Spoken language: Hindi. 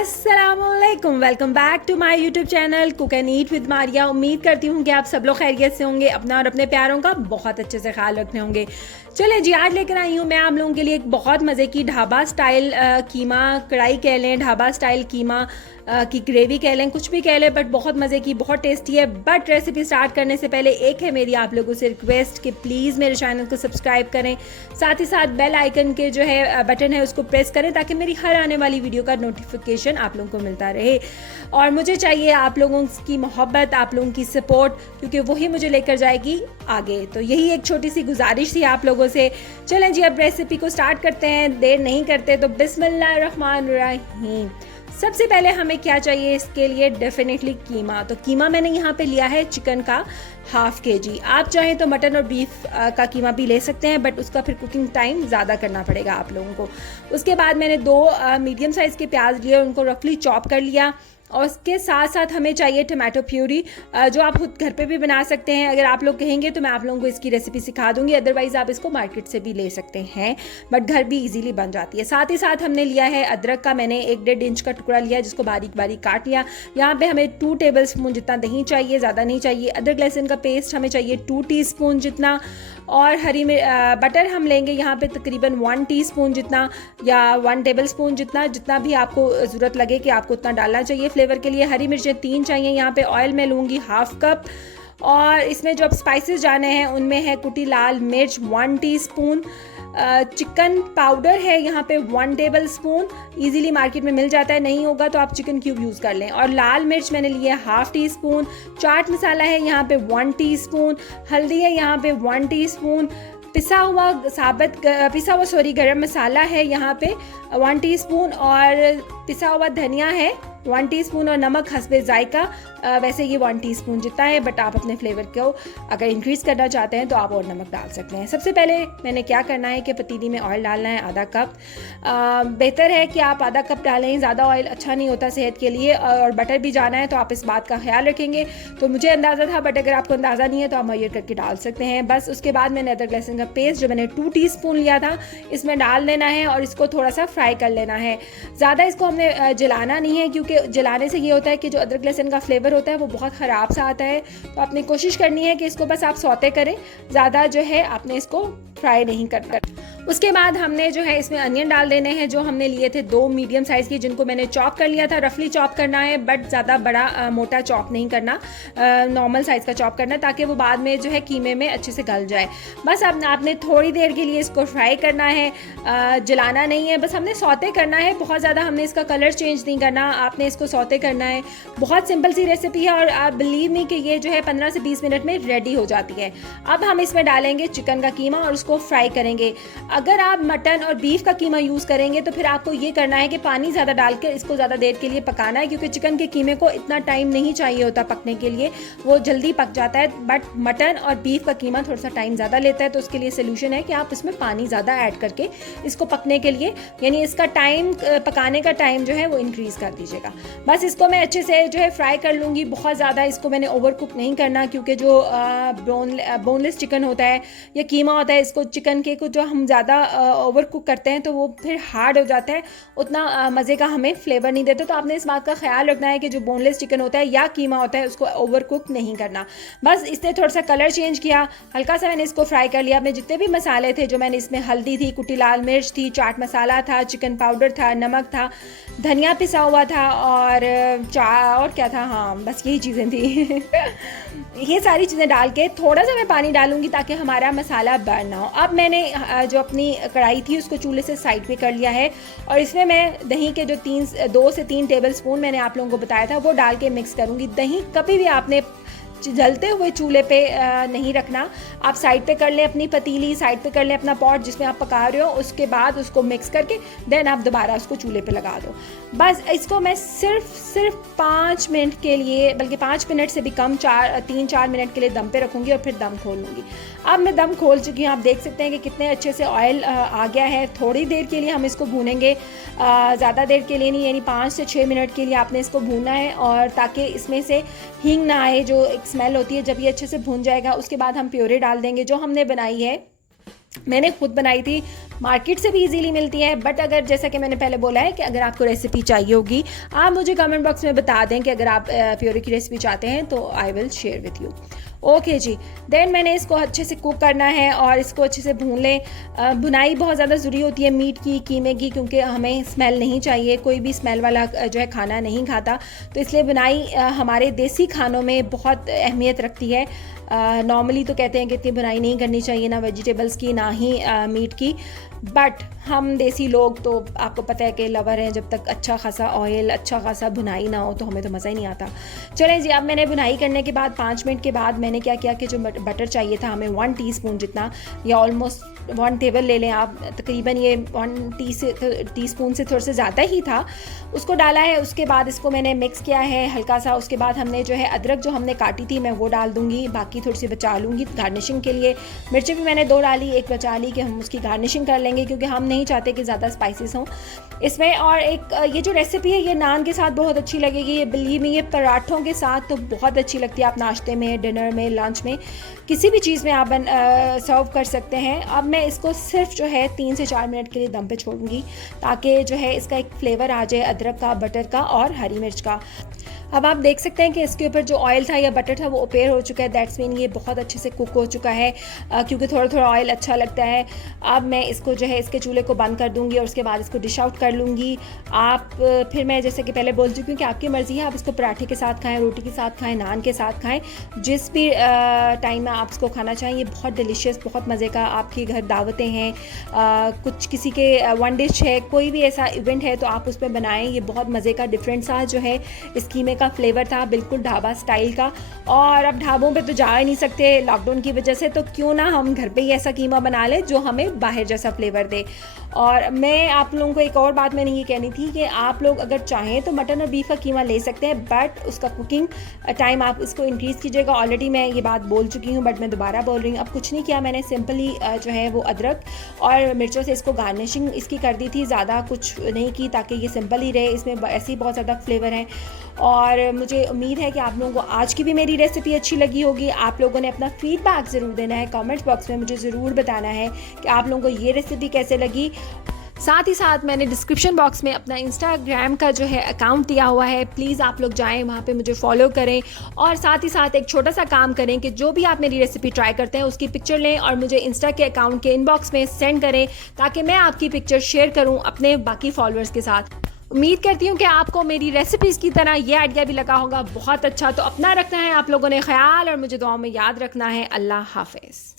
अस्सलामुअलैकुम, welcome back to my YouTube channel cook and eat with Maria. उम्मीद करती हूँ कि आप सब लोग खैरियत से होंगे, अपना और अपने प्यारों का बहुत अच्छे से ख्याल रखने होंगे। चलें जी, आज लेकर आई हूँ मैं आप लोगों के लिए एक बहुत मज़े की ढाबा स्टाइल कीमा कढ़ाई कह लें, ढाबा स्टाइल कीमा की ग्रेवी कह लें, कुछ भी कह लें, बट बहुत मज़े की, बहुत टेस्टी है। बट रेसिपी स्टार्ट करने से पहले एक है मेरी आप लोगों से रिक्वेस्ट कि प्लीज़ मेरे चैनल को सब्सक्राइब करें, साथ ही साथ बेल आइकन के जो है बटन है उसको प्रेस करें ताकि मेरी हर आने वाली वीडियो का नोटिफिकेशन आप लोगों को मिलता रहे। और मुझे चाहिए आप लोगों की मोहब्बत, आप लोगों की सपोर्ट, क्योंकि वही मुझे लेकर जाएगी आगे। तो यही एक छोटी सी गुजारिश थी आप लोगों से। चलें जी, अब रेसिपी को स्टार्ट करते हैं, देर नहीं करते। तो बिस्मिल्लाहिर्रहमानिर्रहीम। सबसे पहले हमें क्या चाहिए इसके लिए? डेफिनेटली कीमा। तो कीमा मैंने यहाँ पे लिया है चिकन का ½ kg। आप चाहें तो मटन और बीफ का कीमा भी ले सकते हैं, बट उसका फिर कुकिंग टाइम ज़्यादा करना पड़ेगा आप लोगों को। उसके बाद मैंने 2 मीडियम साइज़ के प्याज लिए, उनको रफली चॉप कर लिया। और उसके साथ साथ हमें चाहिए टमाटो प्यूरी, जो आप खुद घर पे भी बना सकते हैं। अगर आप लोग कहेंगे तो मैं आप लोगों को इसकी रेसिपी सिखा दूंगी, अदरवाइज़ आप इसको मार्केट से भी ले सकते हैं, बट घर भी इजीली बन जाती है। साथ ही साथ हमने लिया है अदरक का, मैंने 1-1.5 इंच का टुकड़ा लिया जिसको बारीक बारीक काट लिया। यहाँ पे हमें 2 टेबलस्पून जितना दही चाहिए, ज़्यादा नहीं चाहिए। अदरक लहसुन का पेस्ट हमें चाहिए 2 टीस्पून जितना। और बटर हम लेंगे यहाँ पे तकरीबन 1 टीस्पून जितना, या 1 टेबलस्पून जितना, जितना भी आपको ज़रूरत लगे कि आपको उतना डालना चाहिए फ्लेवर के लिए। हरी मिर्चें 3 चाहिए। यहाँ पे ऑयल मैं लूँगी ½ कप। और इसमें जो अब स्पाइसेस जाने हैं उनमें है कुटी लाल मिर्च 1 टीस्पून, चिकन पाउडर है यहाँ पे 1 टेबल स्पून, ईजिली मार्केट में मिल जाता है, नहीं होगा तो आप चिकन क्यूब यूज़ कर लें। और लाल मिर्च मैंने लिया है ½ टीस्पून। चाट मसाला है यहाँ पे 1 टीस्पून। हल्दी है यहाँ पे 1 टीस्पून। पिसा हुआ गरम मसाला है यहाँ पे 1 टीस्पून। और पिसा हुआ धनिया है 1 टीस्पून। और नमक हस्बे जायका, वैसे ये 1 टीस्पून जितना है, बट आप अपने फ्लेवर को अगर इंक्रीज़ करना चाहते हैं तो आप और नमक डाल सकते हैं। सबसे पहले मैंने क्या करना है कि पतीली में ऑयल डालना है ½ कप। बेहतर है कि आप ½ कप डालें, ज़्यादा ऑयल अच्छा नहीं होता सेहत के लिए। और बटर भी जाना है तो आप इस बात का ख्याल रखेंगे। तो मुझे अंदाज़ा था, बट अगर आपको अंदाज़ा नहीं है तो आप मेजर करके डाल सकते हैं। बस उसके बाद मैंने अदरक लहसुन का पेस्ट जो मैंने 2 टीस्पून लिया था इसमें डाल देना है और इसको थोड़ा सा फ्राई कर लेना है। ज़्यादा इसको हमने जलाना नहीं है, क्योंकि जलाने से ये होता है कि जो अदरक लहसुन का फ्लेवर होता है वो बहुत ख़राब सा आता है। तो आपने कोशिश करनी है कि इसको बस आप सौते करें, ज़्यादा जो है आपने इसको फ्राई नहीं करना। उसके बाद हमने जो है इसमें अनियन डाल देने हैं, जो हमने लिए थे 2 मीडियम साइज़ की, जिनको मैंने चॉप कर लिया था। रफली चॉप करना है, बट ज़्यादा बड़ा मोटा चॉप नहीं करना, नॉर्मल साइज़ का चॉप करना, ताकि वो बाद में जो है कीमे में अच्छे से गल जाए। बस अब आपने थोड़ी देर के लिए इसको फ्राई करना है, जलाना नहीं है, बस हमने सौते करना है। बहुत ज़्यादा हमने इसका कलर चेंज नहीं करना, आपने इसको सौते करना है। बहुत सिंपल सी रेसिपी है और आप बिलीव मी कि ये जो है 15 से 20 मिनट में रेडी हो जाती है। अब हम इसमें डालेंगे चिकन का कीमा और उसको फ्राई करेंगे। अगर आप मटन और बीफ का कीमा यूज़ करेंगे तो फिर आपको ये करना है कि पानी ज़्यादा डालकर इसको ज़्यादा देर के लिए पकाना है, क्योंकि चिकन के कीमे को इतना टाइम नहीं चाहिए होता पकने के लिए, वो जल्दी पक जाता है। बट मटन और बीफ का कीमा थोड़ा सा टाइम ज़्यादा लेता है, तो उसके लिए सोल्यूशन है कि आप इसमें पानी ज़्यादा ऐड करके इसको पकने के लिए, यानी इसका टाइम, पकाने का टाइम जो है वो इंक्रीज़ कर दीजिएगा। बस इसको मैं अच्छे से जो है फ्राई कर लूँगी। बहुत ज़्यादा इसको मैंने ओवर कुक नहीं करना, क्योंकि जो बोनलेस चिकन होता है या कीमा होता है, इसको चिकन के को जो हम ज़्यादा ओवर कुक करते हैं तो वो फिर हार्ड हो जाता है, उतना मज़े का हमें फ्लेवर नहीं देता। तो आपने इस बात का ख्याल रखना है कि जो बोनलेस चिकन होता है या कीमा होता है उसको ओवर कुक नहीं करना। बस इसने थोड़ा सा कलर चेंज किया, हल्का सा मैंने इसको फ्राई कर लिया। अपने जितने भी मसाले थे, जो मैंने इसमें हल्दी थी, कुटी लाल मिर्च थी, चाट मसाला था, चिकन पाउडर था, नमक था, धनिया पिसा हुआ था, और क्या था, हाँ बस यही चीज़ें थी। ये सारी चीज़ें डाल के थोड़ा सा मैं पानी डालूंगी ताकि हमारा मसाला बर्न ना हो। अब मैंने जो अपनी कढ़ाई थी उसको चूल्हे से साइड पे कर लिया है, और इसमें मैं दही के जो 2 से 3 टेबल स्पून मैंने आप लोगों को बताया था वो डाल के मिक्स करूँगी। दही कभी भी आपने जलते हुए चूल्हे पे नहीं रखना, आप साइड पे कर लें, अपनी पतीली साइड पे कर लें, अपना पॉट जिसमें आप पका रहे हो, उसके बाद उसको मिक्स करके देन आप दोबारा उसको चूल्हे पे लगा दो। बस इसको मैं सिर्फ 5 मिनट के लिए, बल्कि 5 मिनट से भी कम, 3-4 मिनट के लिए दम पे रखूँगी और फिर दम खोल लूँगी। अब मैं दम खोल चुकी हूँ, आप देख सकते हैं कि कितने अच्छे से ऑयल आ गया है। थोड़ी देर के लिए हम इसको भूनेंगे, ज़्यादा देर के लिए नहीं, यानी 5 से 6 मिनट के लिए आपने इसको भूनना है, और ताकि इसमें से हींग ना आए, जो एक स्मेल होती है। जब ये अच्छे से भून जाएगा उसके बाद हम प्योरे डाल देंगे जो हमने बनाई है मैंने खुद बनाई थी, मार्केट से भी इजीली मिलती है। बट अगर जैसा कि मैंने पहले बोला है कि अगर आपको रेसिपी चाहिए होगी, आप मुझे कमेंट बॉक्स में बता दें कि अगर आप प्योरी की रेसिपी चाहते हैं तो I will share with you. Okay जी, देन मैंने इसको अच्छे से कुक करना है और इसको अच्छे से भून लें। भुनाई बहुत ज़्यादा ज़रूरी होती है मीट की, कीमे की, क्योंकि हमें स्मेल नहीं चाहिए, कोई भी स्मेल वाला जो है खाना नहीं खाता, तो इसलिए भुनाई हमारे देसी खानों में बहुत अहमियत रखती है। नॉर्मली तो कहते हैं कि इतनी भुनाई नहीं करनी चाहिए, ना वेजिटेबल्स की ना ही मीट की, बट हम देसी लोग तो आपको पता है कि लवर हैं, जब तक अच्छा खासा ऑयल, अच्छा खासा भुनाई ना हो तो हमें तो मज़ा ही नहीं आता। चलें जी, अब मैंने भुनाई करने के बाद 5 मिनट के बाद मैंने क्या किया कि जो बटर चाहिए था हमें 1 टीस्पून जितना, या ऑलमोस्ट 1 टेबल ले लें आप, तकरीबन ये 1 टीस्पून से थोड़ा सा ज़्यादा ही था, उसको डाला है। उसके बाद इसको मैंने मिक्स किया है हल्का सा। उसके बाद हमने जो है अदरक जो हमने काटी थी मैं वो डाल दूँगी, बाकी थोड़ी सी बचा लूँगी गार्निशिंग के लिए। मिर्चें भी मैंने 2 डाली, 1 बचा ली कि हम उसकी गार्निशिंग कर लेंगे, क्योंकि हम नहीं चाहते कि ज़्यादा स्पाइसेस हों इसमें। और एक ये जो रेसिपी है ये नान के साथ बहुत अच्छी लगेगी, ये बिलीव मी, ये पराठों के साथ तो बहुत अच्छी लगती है। आप नाश्ते में, डिनर में, लंच में, किसी भी चीज़ में आप सर्व कर सकते हैं। अब मैं इसको सिर्फ जो है 3 से 4 मिनट के लिए दम पे छोड़ूंगी, ताकि जो है इसका एक फ्लेवर आ जाए अदरक का, बटर का और हरी मिर्च का। अब आप देख सकते हैं कि इसके ऊपर जो ऑयल था या बटर था वो ओपेयर हो चुका है, दैट्स मीन ये बहुत अच्छे से कुक हो चुका है, क्योंकि थोड़ा थोड़ा ऑयल अच्छा लगता है। अब मैं इसको जो है इसके चूल्हे को बंद कर दूंगी और उसके बाद इसको डिश आउट कर लूँगी। आप फिर मैं जैसे कि पहले बोल चुकी हूँ कि आपकी मर्ज़ी है, आप इसको पराठे के साथ खाएँ, रोटी के साथ खाएँ, नान के साथ खाएँ, जिस भी टाइम में आप इसको खाना चाहें। ये बहुत डिलीशियस, बहुत मज़े का, आपके घर दावतें हैं, कुछ किसी के 1 डिश है, कोई भी ऐसा इवेंट है तो आप उस पर बनाएँ। ये बहुत मज़े का डिफरेंट सा जो है इस कीमे का फ्लेवर था, बिल्कुल ढाबा स्टाइल का। और अब ढाबों पे तो जा ही नहीं सकते लॉकडाउन की वजह से, तो क्यों ना हम घर पे ही ऐसा कीमा बना लें जो हमें बाहर जैसा फ्लेवर दे। और मैं आप लोगों को एक और बात मैंने ये कहनी थी कि आप लोग अगर चाहें तो मटन और बीफ का कीमा ले सकते हैं, बट उसका कुकिंग टाइम आप इसको इंक्रीज़ कीजिएगा। ऑलरेडी मैं ये बात बोल चुकी हूँ, बट मैं दोबारा बोल रही हूँ। अब कुछ नहीं किया मैंने, सिंपली जो है वो अदरक और मिर्चों से इसको गार्निशिंग इसकी कर दी थी, ज़्यादा कुछ नहीं की, ताकि ये सिंपल ही रहे। इसमें ऐसे ही बहुत ज़्यादा फ्लेवर हैं। और मुझे उम्मीद है कि आप लोगों को आज की भी मेरी रेसिपी अच्छी लगी होगी। आप लोगों ने अपना फीडबैक ज़रूर देना है, कमेंट्स बॉक्स में मुझे ज़रूर बताना है कि आप लोगों को ये रेसिपी कैसे लगी। साथ ही साथ मैंने डिस्क्रिप्शन बॉक्स में अपना इंस्टाग्राम का जो है अकाउंट दिया हुआ है, प्लीज़ आप लोग जाएं वहाँ पे मुझे फॉलो करें। और साथ ही साथ एक छोटा सा काम करें कि जो भी आप मेरी रेसिपी ट्राई करते हैं उसकी पिक्चर लें और मुझे इंस्टा के अकाउंट के इनबॉक्स में सेंड करें, ताकि मैं आपकी पिक्चर शेयर करूँ अपने बाकी फॉलोअर्स के साथ। उम्मीद करती हूँ कि आपको मेरी रेसिपीज़ की तरह ये आइडिया भी लगा होगा बहुत अच्छा। तो अपना रखना है आप लोगों ने ख्याल और मुझे दुआओं में याद रखना है। अल्लाह हाफ़िज़।